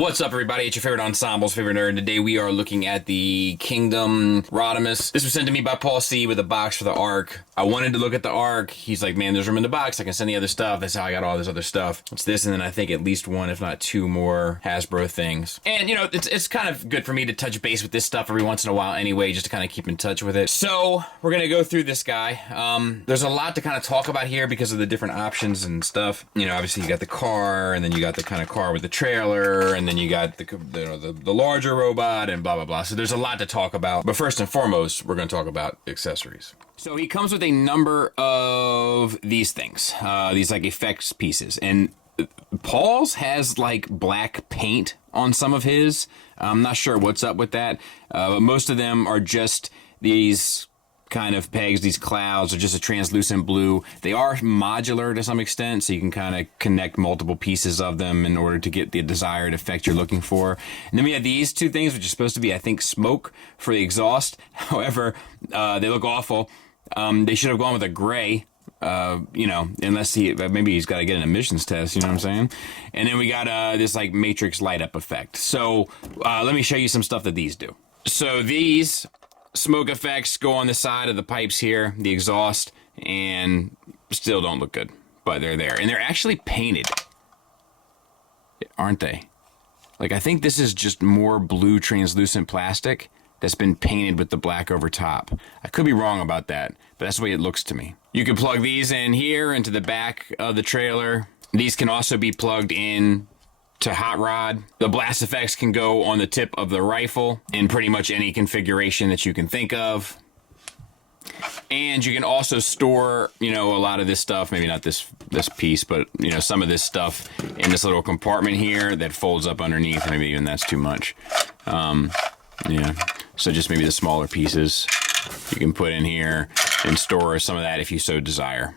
What's up, everybody? It's your favorite ensembles, favorite nerd. Today we are looking at the Kingdom Rodimus. This was sent to me by Paul C with a box for the Ark. I wanted to look at the Ark. He's like, man, there's room in the box. I can send the other stuff. That's how I got all this other stuff. It's this, and then I think at least one, if not two more Hasbro things. And, you know, it's kind of good for me to touch base with this stuff every once in a while anyway, just to kind of keep in touch with it. So we're going to go through this guy. There's a lot to kind of talk about here because of the different options and stuff. You know, obviously you got the car, and then you got the kind of car with the trailer, and then you got the larger robot and blah, blah, blah. So there's a lot to talk about. But first and foremost, we're going to talk about accessories. So he comes with a number of these things, these like effects pieces. And Paul's has like black paint on some of his. I'm not sure what's up with that. But most of them are just these kind of pegs, these clouds are just a translucent blue. They are modular to some extent, so you can kind of connect multiple pieces of them in order to get the desired effect you're looking for. And then we have these two things, which are supposed to be, I think, smoke for the exhaust. However, they look awful. They should have gone with a gray, you know, unless maybe he's got to get an emissions test, you know what I'm saying? And then we got this like matrix light up effect. So let me show you some stuff that these do. So these smoke effects go on the side of the pipes here, the exhaust, and still don't look good, but they're there. And they're actually painted, aren't they? Like, I think this is just more blue translucent plastic that's been painted with the black over top. I could be wrong about that, but that's the way it looks to me. You can plug these in here into the back of the trailer. These can also be plugged in to hot rod. The blast effects can go on the tip of the rifle in pretty much any configuration that you can think of. And you can also store, you know, a lot of this stuff, maybe not this piece, but, you know, some of this stuff in this little compartment here that folds up underneath. Maybe even that's too much. Yeah, so just maybe the smaller pieces you can put in here and store some of that if you so desire.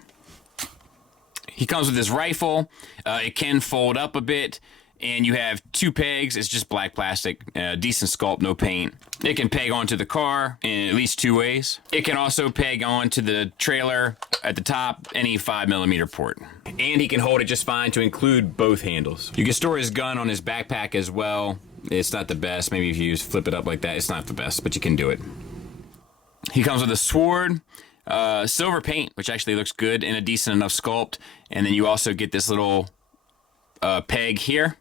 He comes with this rifle. It can fold up a bit. And you have two pegs. It's just black plastic, decent sculpt, no paint. It can peg onto the car in at least two ways. It can also peg onto the trailer at the top, any 5mm port. And he can hold it just fine to include both handles. You can store his gun on his backpack as well. It's not the best. Maybe if you flip it up like that, it's not the best, but you can do it. He comes with a sword, silver paint, which actually looks good, and a decent enough sculpt. And then you also get this little peg here.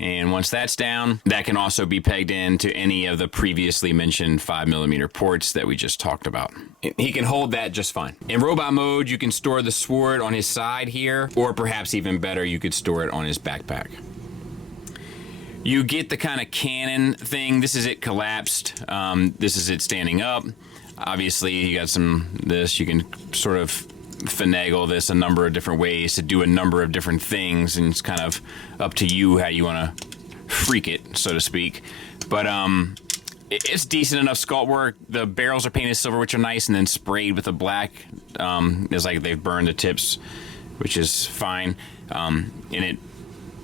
And once that's down, that can also be pegged into any of the previously mentioned 5mm ports that we just talked about. He can hold that just fine. In robot mode, you can store the sword on his side here, or perhaps even better, you could store it on his backpack. You get the kind of cannon thing. This is it collapsed. This is it standing up. Obviously, you got this. You can sort of finagle this a number of different ways to do a number of different things, and it's kind of up to you how you want to freak it, so to speak. But it's decent enough sculpt work. The barrels are painted silver, which are nice, and then sprayed with the black. It's like they've burned the tips, which is fine. And it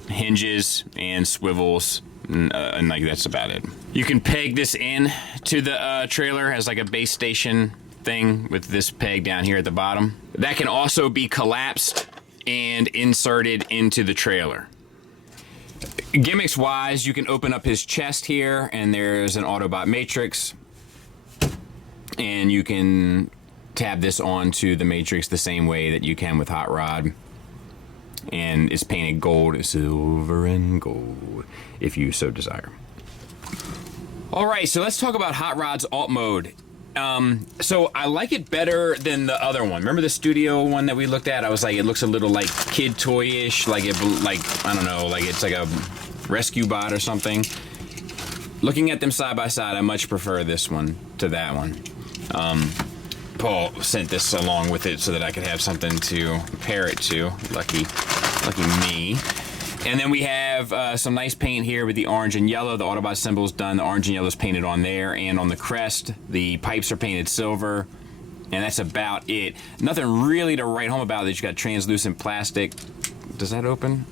hinges and swivels, and like that's about it. You can peg this in to the trailer as like a base station thing with this peg down here at the bottom. That can also be collapsed and inserted into the trailer. Gimmicks wise, you can open up his chest here, and there's an Autobot matrix, and you can tab this onto the matrix the same way that you can with Hot Rod, and it's painted gold, silver and gold, if you so desire. All right, so let's talk about Hot Rod's alt mode. So I like it better than the other one. Remember the studio one that we looked at? I was like, it looks a little like kid toy-ish, like I don't know, like it's like a rescue bot or something. Looking at them side by side, I much prefer this one to that one. Paul sent this along with it so that I could have something to compare it to. Lucky me. And then we have some nice paint here with the orange and yellow. The Autobot symbol is done. The orange and yellow is painted on there and on the crest. The pipes are painted silver. And that's about it. Nothing really to write home about. That you got translucent plastic. Does that open?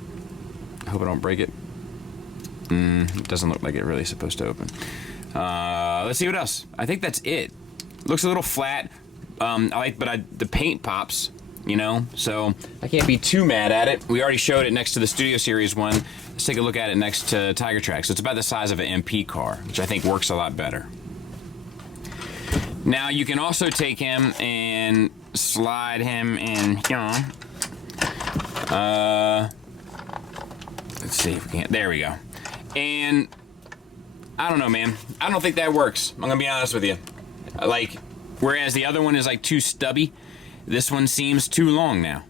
I hope I don't break it. It doesn't look like it really is supposed to open. Let's see what else. I think that's it. Looks a little flat. The paint pops. You know, so I can't be too mad at it. We already showed it next to the Studio Series one. Let's take a look at it next to Tiger Track. So it's about the size of an MP car, which I think works a lot better. Now you can also take him and slide him in here. Let's see if we can. There we go. And I don't know, man. I don't think that works. I'm gonna be honest with you. Like, whereas the other one is like too stubby, this one seems too long now.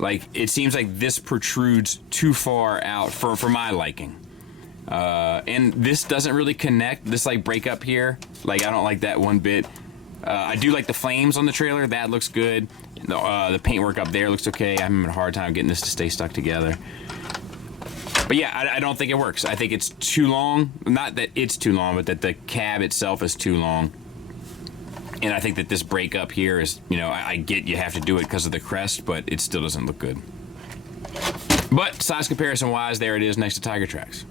Like, it seems like this protrudes too far out for my liking. And this doesn't really connect. This like break up here, like I don't like that one bit. I do like the flames on the trailer. That looks good. The paintwork up there looks okay. I'm having a hard time getting this to stay stuck together. But yeah, I don't think it works. I think it's too long. Not that it's too long, but that the cab itself is too long. And I think that this break up here is, you know, I get you have to do it because of the crest, but it still doesn't look good. But size comparison wise, there it is next to Tiger Tracks.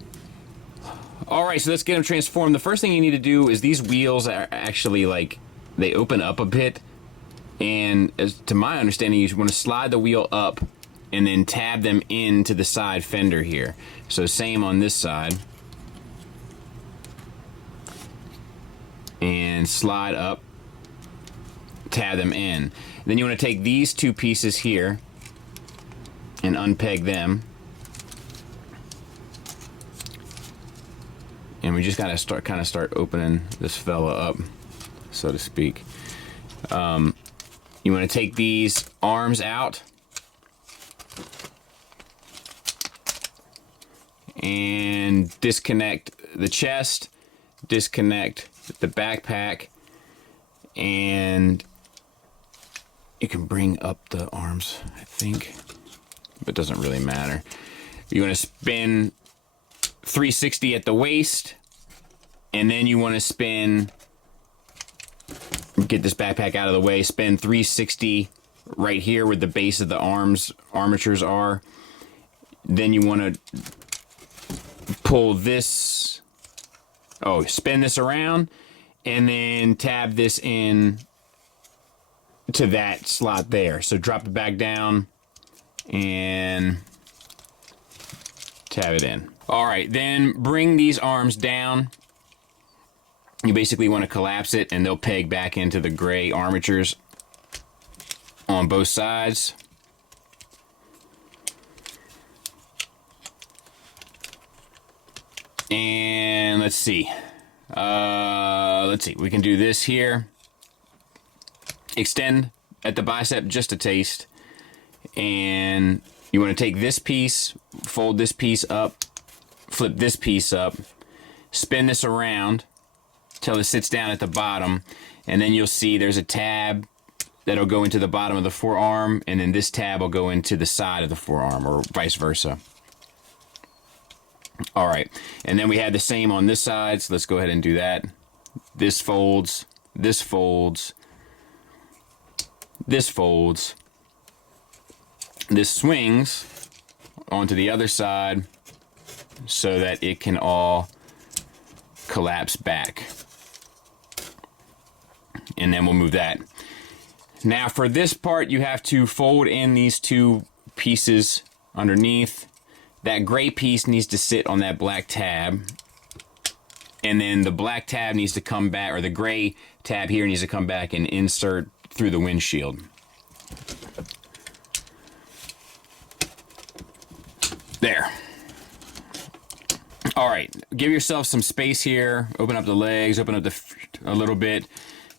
All right, so let's get them transformed. The first thing you need to do is these wheels are actually like, they open up a bit. And as to my understanding, you want to slide the wheel up and then tab them into the side fender here. So same on this side. And slide up, tab them in. Then you want to take these two pieces here and unpeg them. And we just gotta start opening this fella up, so to speak. You want to take these arms out and disconnect the chest, disconnect the backpack, and you can bring up the arms, I think, but it doesn't really matter. You want to spin 360 at the waist, and then you want to spin, get this backpack out of the way, spin 360 right here where the base of the arms armatures are. Then you want to pull this, spin this around, and then tab this in to that slot there. So drop it back down and tab it in. All right, then bring these arms down. You basically want to collapse it and they'll peg back into the gray armatures on both sides. And let's see. We can do this here. Extend at the bicep just a taste. And you want to take this piece, fold this piece up, flip this piece up, spin this around till it sits down at the bottom, and then you'll see there's a tab that'll go into the bottom of the forearm, and then this tab will go into the side of the forearm, or vice versa. All right, and then we had the same on this side, so let's go ahead and do that. This folds, this folds, this folds, this swings onto the other side so that it can all collapse back. And then we'll move that. Now for this part, you have to fold in these two pieces underneath. That gray piece needs to sit on that black tab. And then the black tab needs to come back, or the gray tab here needs to come back and insert through the windshield. There. All right, give yourself some space here. Open up the legs, open up a little bit.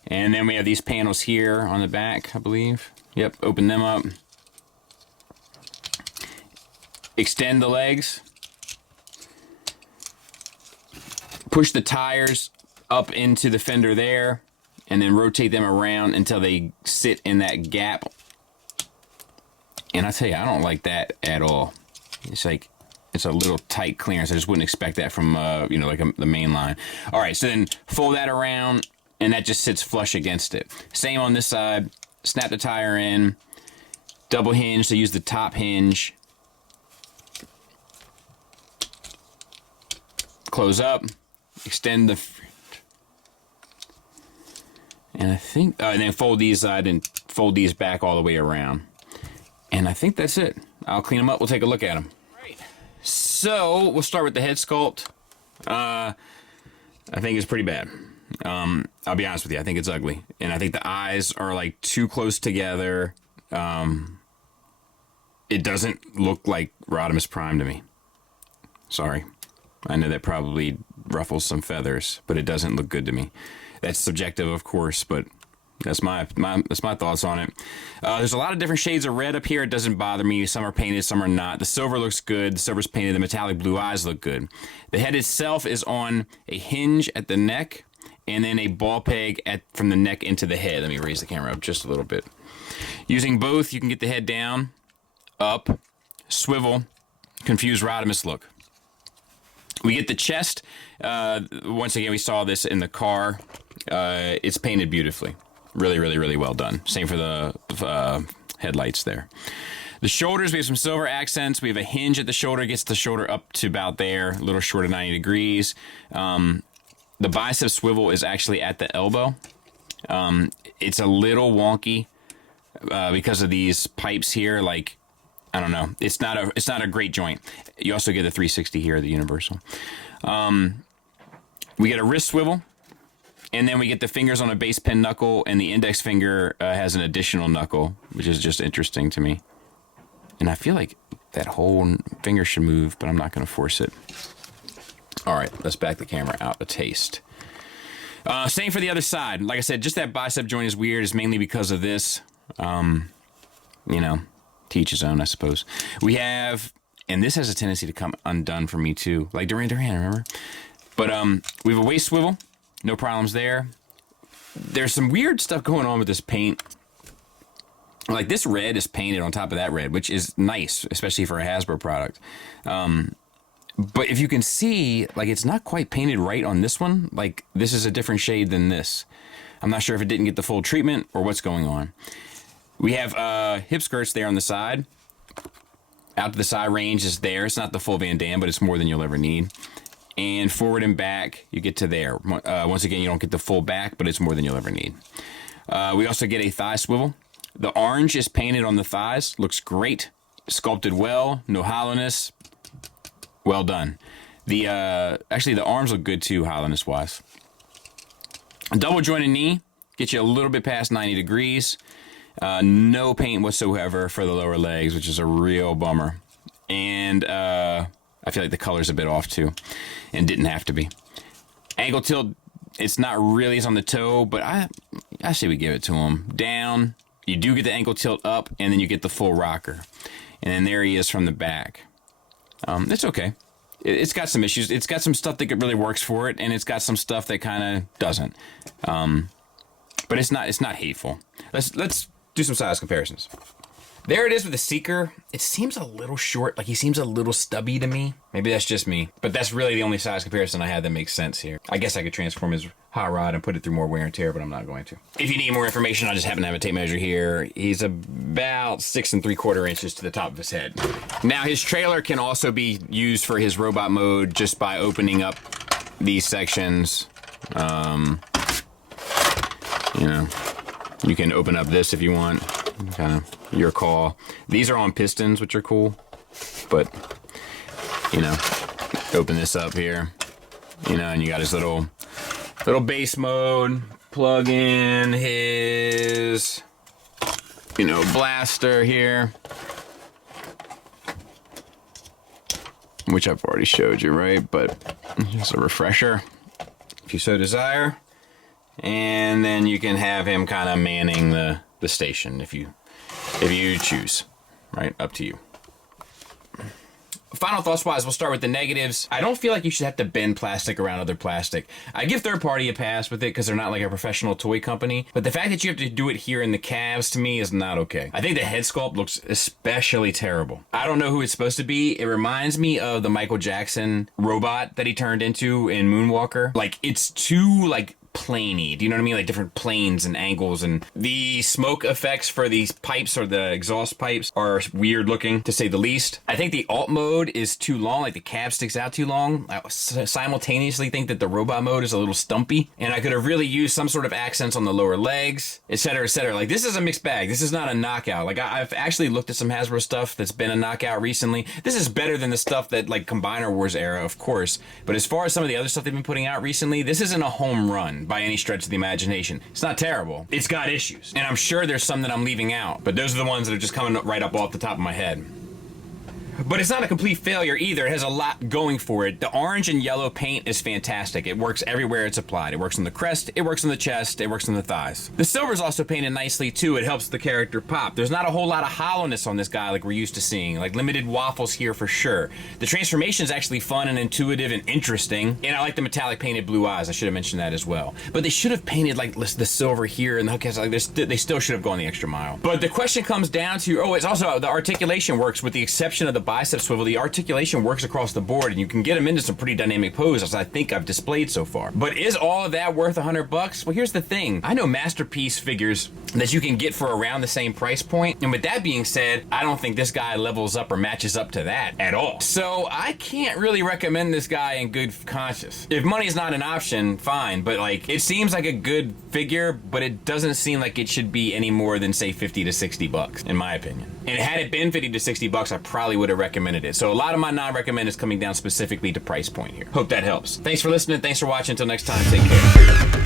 And then we have these panels here on the back, I believe. Yep, open them up. Extend the legs. Push the tires up into the fender there, and then rotate them around until they sit in that gap. And I tell you, I don't like that at all. It's like, it's a little tight clearance. I just wouldn't expect that from, the main line. All right, so then fold that around, and that just sits flush against it. Same on this side. Snap the tire in. Double hinge, so use the top hinge. Close up. Extend the... And I think... and then fold these side and fold these back all the way around. And I think that's it. I'll clean them up. We'll take a look at them. Right. So we'll start with the head sculpt. I think it's pretty bad. I'll be honest with you. I think it's ugly, and I think the eyes are like too close together. It doesn't look like Rodimus Prime to me. Sorry. I know that probably ruffles some feathers, but it doesn't look good to me. That's subjective, of course, but that's my thoughts on it. There's a lot of different shades of red up here. It doesn't bother me. Some are painted, some are not. The silver looks good. The silver's painted. The metallic blue eyes look good. The head itself is on a hinge at the neck, and then a ball peg from the neck into the head. Let me raise the camera up just a little bit. Using both, you can get the head down, up, swivel, confused Rodimus look. We get the chest. Once again, we saw this in the car. It's painted beautifully. Really, really, really well done. Same for the headlights there. The shoulders, we have some silver accents. We have a hinge at the shoulder. Gets the shoulder up to about there, a little short of 90 degrees. The bicep swivel is actually at the elbow. It's a little wonky because of these pipes here. Like, I don't know. It's not a great joint. You also get a 360 here, the universal. We get a wrist swivel, and then we get the fingers on a base pin knuckle, and the index finger has an additional knuckle, which is just interesting to me. And I feel like that whole finger should move, but I'm not going to force it. All right, let's back the camera out a taste. Same for the other side. Like I said, just that bicep joint is weird. It's mainly because of this. You know, to each his own, I suppose. We have, and this has a tendency to come undone for me too, like Duran Duran, remember? But we have a waist swivel, no problems there. There's some weird stuff going on with this paint. Like this red is painted on top of that red, which is nice, especially for a Hasbro product. But if you can see, like it's not quite painted right on this one. Like this is a different shade than this. I'm not sure if it didn't get the full treatment or what's going on. We have hip skirts there on the side. Out to the side range is there. It's not the full Van Damme, but it's more than you'll ever need. And forward and back, you get to there. Once again, you don't get the full back, but it's more than you'll ever need. We also get a thigh swivel. The orange is painted on the thighs. Looks great. Sculpted well. No hollowness. Well done. Actually, the arms look good too, hollowness-wise. Double jointed knee. Get you a little bit past 90 degrees. No paint whatsoever for the lower legs, which is a real bummer. And I feel like the color's a bit off too, and didn't have to be. Ankle tilt, it's not really, it's on the toe, but I say we give it to him. Down, you do get the ankle tilt up, and then you get the full rocker. And then there he is from the back. It's okay. It's got some issues. It's got some stuff that really works for it, and it's got some stuff that kind of doesn't. But it's not hateful. Let's do some size comparisons. There it is with the Seeker. It seems a little short, like he seems a little stubby to me. Maybe that's just me, but that's really the only size comparison I had that makes sense here. I guess I could transform his hot rod and put it through more wear and tear, but I'm not going to. If you need more information, I just happen to have a tape measure here. He's about 6 3/4 inches to the top of his head. Now his trailer can also be used for his robot mode just by opening up these sections. You know, you can open up this if you want. Kind of your call. These are on pistons, which are cool, but you know, open this up here, you know, and you got his little base mode. Plug in his, you know, blaster here, which I've already showed you, right? But just a refresher, if you so desire. And then you can have him kind of manning the station if you choose, right? Up to you. Final thoughts wise, we'll start with the negatives. I don't feel like you should have to bend plastic around other plastic. I give third party a pass with it because they're not like a professional toy company, but the fact that you have to do it here in the calves to me is not okay. I think the head sculpt looks especially terrible. I don't know who it's supposed to be. It reminds me of the Michael Jackson robot that he turned into in Moonwalker. Like, it's too like planey. Do you know what I mean? Like different planes and angles, and the smoke effects for these pipes or the exhaust pipes are weird looking, to say the least. I think the alt mode is too long, like the cab sticks out too long. I simultaneously think that the robot mode is a little stumpy, and I could have really used some sort of accents on the lower legs, etc., etc. Like, this is a mixed bag. This is not a knockout. Like, I've actually looked at some Hasbro stuff that's been a knockout recently. This is better than the stuff that, like, Combiner Wars era, of course, but as far as some of the other stuff they've been putting out recently, this isn't a home run by any stretch of the imagination. It's not terrible. It's got issues, and I'm sure there's some that I'm leaving out, but those are the ones that are just coming right up off the top of my head. But it's not a complete failure either. It has a lot going for it. The orange and yellow paint is fantastic. It works everywhere it's applied. It works on the crest, it works on the chest, it works on the thighs. The silver is also painted nicely too. It helps the character pop. There's not a whole lot of hollowness on this guy like we're used to seeing. Like, limited waffles here for sure. The transformation is actually fun and intuitive and interesting. And I like the metallic painted blue eyes. I should have mentioned that as well. But they should have painted like the silver here and the hook. Like, they still should have gone the extra mile. But the question comes down to, it's also the articulation works, with the exception of the bicep swivel. The articulation works across the board, and you can get them into some pretty dynamic poses, as I think I've displayed so far. But is all of that worth $100? Well, here's the thing. I know masterpiece figures that you can get for around the same price point, and with that being said, I don't think this guy levels up or matches up to that at all. So I can't really recommend this guy in good conscience. If money's not an option, fine, but like, it seems like a good figure, but it doesn't seem like it should be any more than, say, 50 to 60 bucks, in my opinion. And had it been 50 to 60 bucks, I probably would have recommended it. So a lot of my non-recommend is coming down specifically to price point here. Hope that helps. Thanks for listening. Thanks for watching. Until next time, take care.